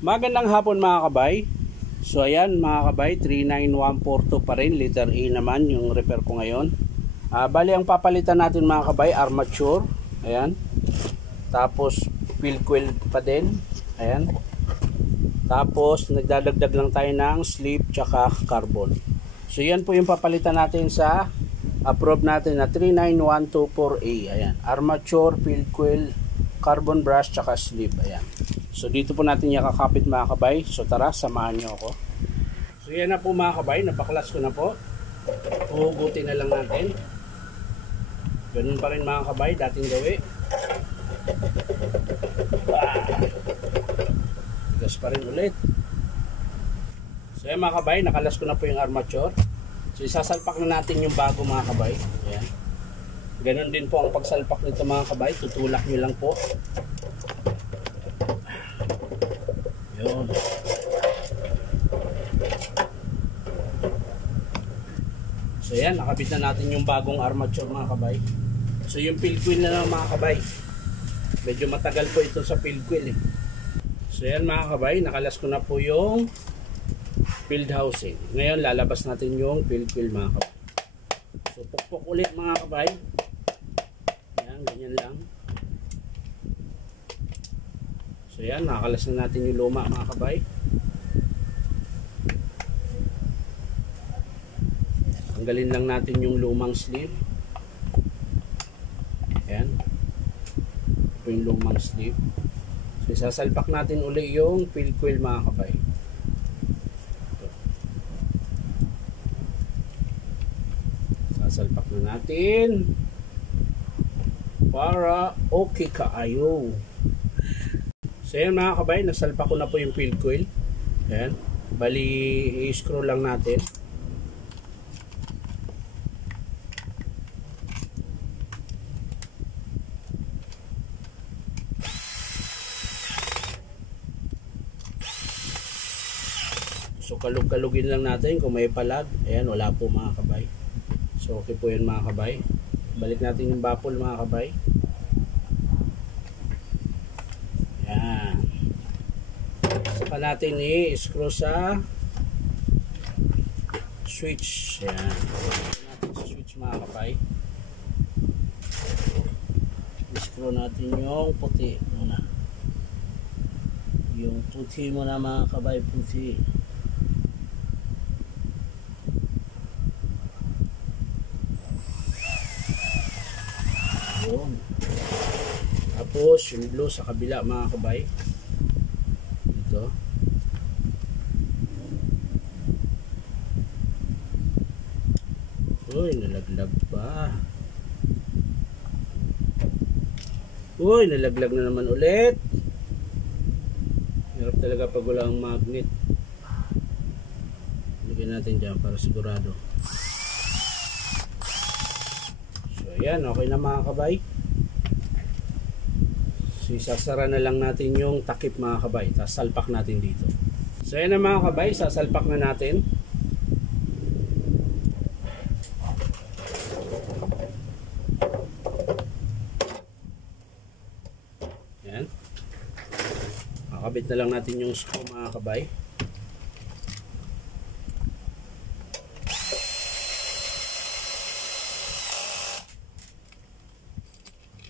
Magandang hapon mga kabay. So ayan mga kabay, 39142 pa rin, letter A naman yung repair ko ngayon. Bali ang papalitan natin mga kabay, armature. Ayan. Tapos field coil pa din. Ayan. Tapos nagdadagdag lang tayo ng slip tsaka carbon. So yan po yung papalitan natin sa approve natin na 39124A. Ayan. Armature, field coil, carbon brush tsaka slip. Ayan. So dito po natin yakakapit mga kabay. So tara, samahan nyo ako. So yan na po mga kabay, napaklas ko na po. Hugutin na lang natin. Ganun pa rin mga kabay, dating gawi. Gas pa rin ulit. So yan mga kabay, nakalas ko na po yung armature. So isasalpak na natin yung bago mga kabay. Ayan. Ganun din po ang pagsalpak nito mga kabay. Tutulak nyo lang po. Yun. So yan, nakabit na natin yung bagong armature mga kabay. So yung field coil na lang mga kabay. Medyo matagal po ito sa field coil eh. So yan mga kabay, nakalas ko na po yung field housing. Ngayon lalabas natin yung field coil mga kabay. So pukpok ulit mga kabay. Yan, ganyan lang. So yan, nakakalas na natin yung luma mga kabay. Tanggalin lang natin yung lumang sleeve. Ayan. Ito yung lumang sleeve. So isasalpak natin uli yung field coil mga kabay. Ito. Sasalpak na natin para okay kaayo. So yan mga kabay, nasalpa ko na po yung field coil. Ayan. Bali, i-screw lang natin. So kalug-kalugin lang natin kung may palag. Ayan, wala po mga kabay. So okay po yan mga kabay. Balik natin yung baffle mga kabay. Saka natin i-screw sa switch. Yan. Natin sa switch mga kabay. I-screw natin yung puti muna. Yung puti muna mga kabay, puti. Yun. Tapos yung blue sa kabila mga kabay. Ito. Uy, nalaglag pa. Uy, nalaglag na naman ulit. Hirap talaga pag wala ang magnet. Lagyan natin dyan para sigurado. So ayan, okay na mga kabay. So isasara na lang natin yung takip mga kabay. Tapos salpak natin dito. So ayan na mga kabay, sasalpak na natin. Ayan. Makakabit na lang natin yung screw mga kabay.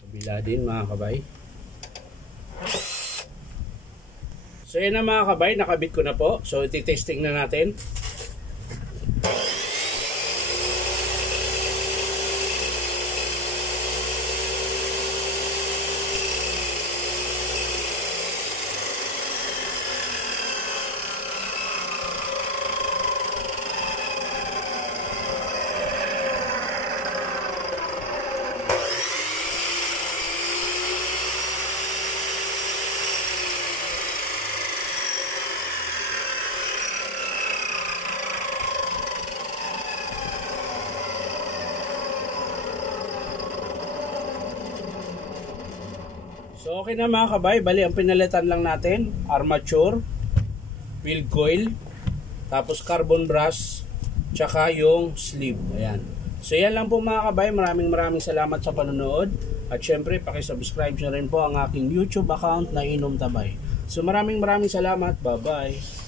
Kabila din mga kabay. So yan na mga kabay, nakabit ko na po. So iti-testing na natin. So okay na mga kabay, bali ang pinalitan lang natin, armature, field coil, tapos carbon brush, tsaka yung sleeve. Ayan. So yan lang po mga kabay, maraming salamat sa panonood. At syempre, pakisubscribe nyo rin po ang aking YouTube account na Inom Tabay. So maraming salamat. Bye-bye.